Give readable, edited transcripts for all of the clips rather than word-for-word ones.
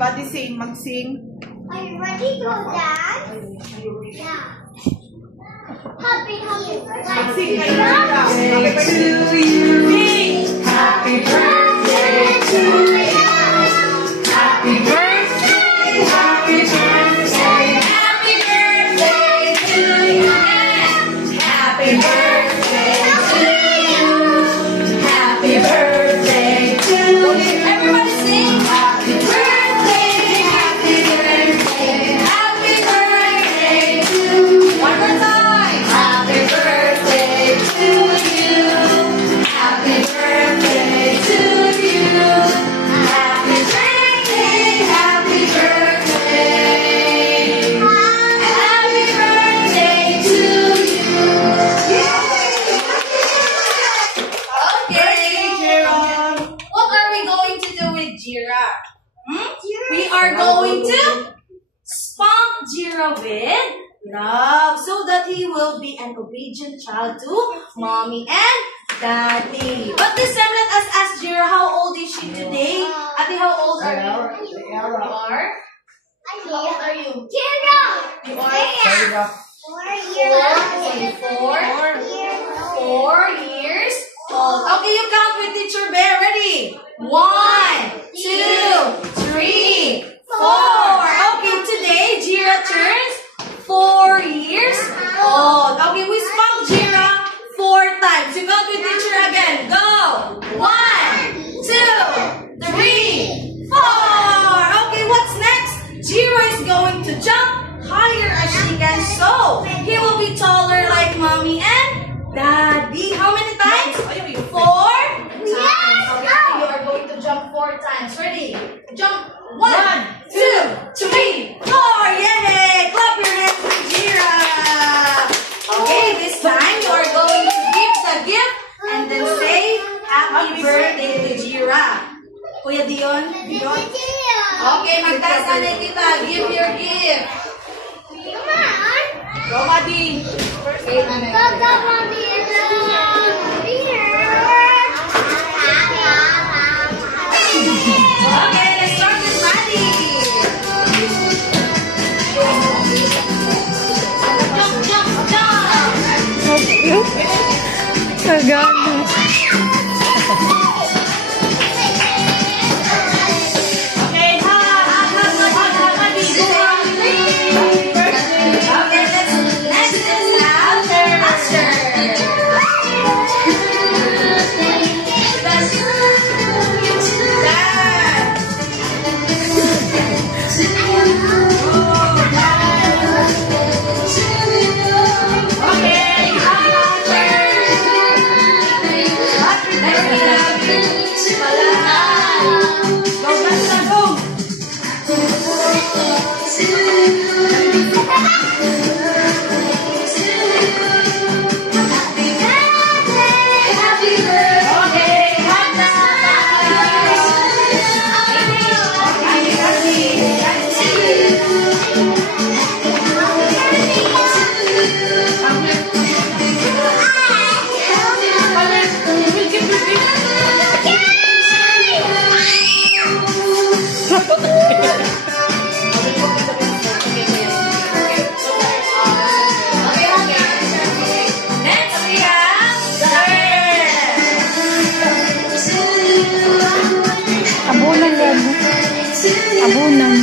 Everybody sing, mag-sing. Are you ready to dance? Yeah. Happy birthday. Mag-sing kayo. Happy birthday to you. Happy birthday to you. Happy birthday, happy birthday, happy birthday to you. Happy birthday to you. Happy birthday to you. Everybody sing. Happy birthday, happy birthday, happy birthday to you. One more time. Happy birthday to you. Happy birthday to you. Happy birthday, happy birthday. Happy birthday to you. Okay, Jerome. What are we going to do with Jira? We are going to spunk Jira with love so that he will be an obedient child to mommy and daddy. But this time, let us ask Jira, how old is she today? Ate, how old are you? You are? How old are you? Zero. You are? 4 years. 4 years old. Okay, you count with Teacher Bear. Ready? 1, 2, 3, 4. Okay, today Jira turns 4 years old. Okay, we spunk Jira 4 times. You count with Teacher again. Go. 1, 2, 3, 4. Okay, what's next? Jira is going to jump higher as she can, so he will be taller like mommy and daddy. How many times? 4 times. Okay, you are going to jump 4 times. Ready? Jump. 1, 2, 3, 4. Yay! Clap your hands for Jira. Okay, this time you are going to give the gift and then say happy birthday to Jira. Kuya Dion? Okay, magtaas na rin kita. Give your gift. Come on. Go, Madi. Go, Mommy. Okay, let's start with Maddie. Jump, jump, jump. Kagano. Okay, Maddie, go on. Okay, next is Aster. Abunan.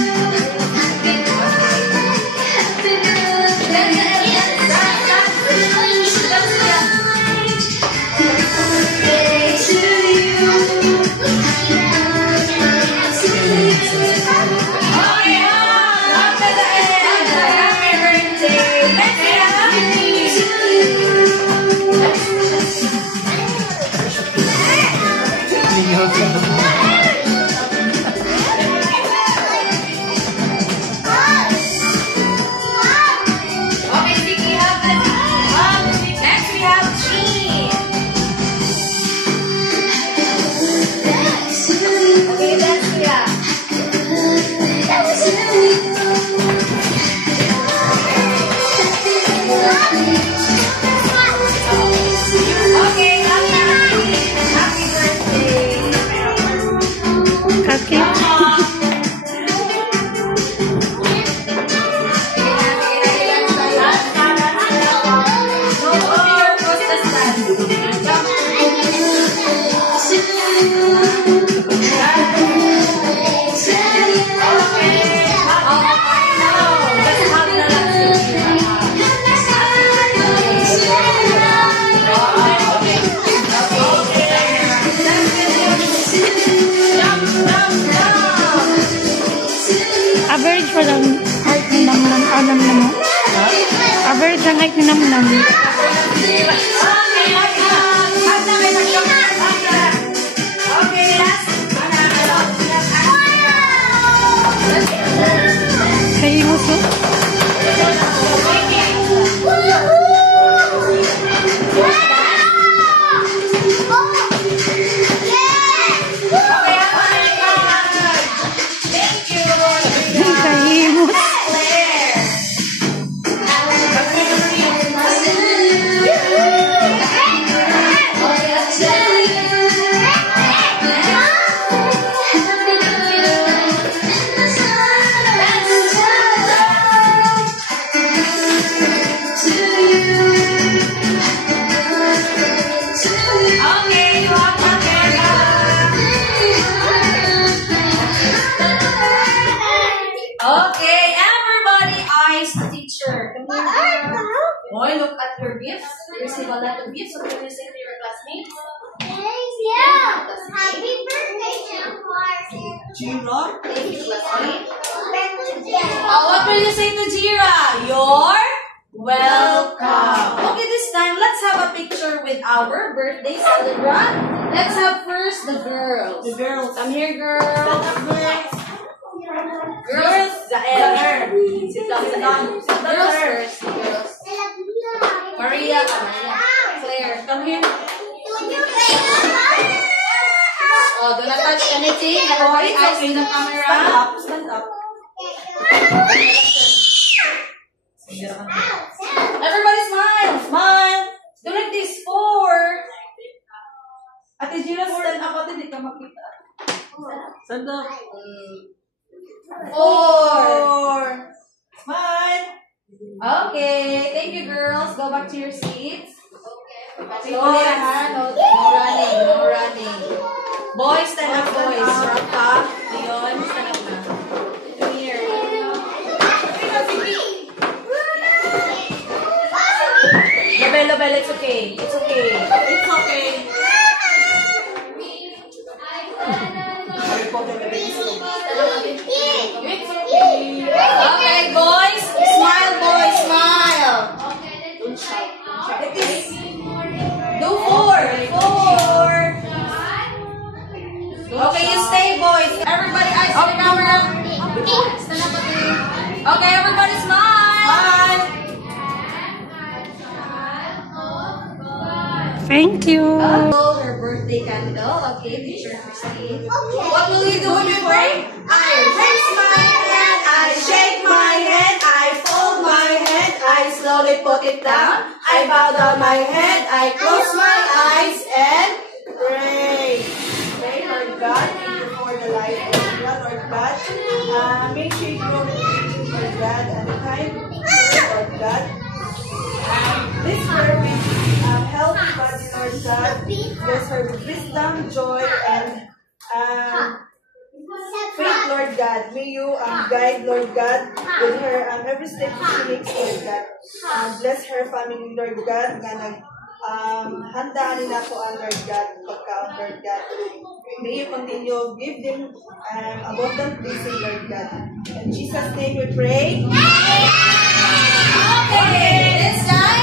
lang ay tinamnam. Okay, last. Kaimos mo? Kaimos. Okay, everybody, eyes the teacher. Come here. Boy, look at your gifts. Receive a lot of gifts. What can you say to your classmates? Happy birthday, Jira. Thank you, classmate. Jira. What will you say to Jira? You're welcome. Okay, this time, let's have a picture with our birthday celebrant. Let's have first the girls. The girls. Come here, girls. Girls. Zael. Sit down. Girls first. Girls. Maria. Claire. Come here. Oh, do not touch anything. Everybody eyes in the camera. Stand up. Everybody smile. Smile. Do like this. 4. Ate Gina, stand up. Ate, di ka makita. Stand up. 4. Smile. Okay. Thank you, girls. Go back to your seats. Slowly, ha? No running. No running. Boys, stand up, boys. Raka. Leon, stand up na. Come here. Lobel, it's okay. It's okay. It's okay. Okay, boys. Smile, boys. Smile. Do 4. Okay, you stay, boys. Everybody eyes on the camera. Stand up again. Okay, everybody smile. Thank you. Her birthday candle. Okay, teacher Christine. What will you do when you pray? I raise my hand, I shake my head, I fold my head, I slowly put it down, I bow down my head, I close my eyes and pray. Pray, Lord God, thank you for the life of God, Lord God. Make sure you grow with Lord God and kind, Lord God. This perfect healthy body, Lord God, bless her with wisdom, joy, and faith, Lord God. May you guide, Lord God, with her every step she makes, Lord God. Bless her family, Lord God, na handaan nila po ang Lord God, pagkaon, Lord God. May you continue, give them abundant blessing, Lord God. In Jesus' name we pray. Okay, this time.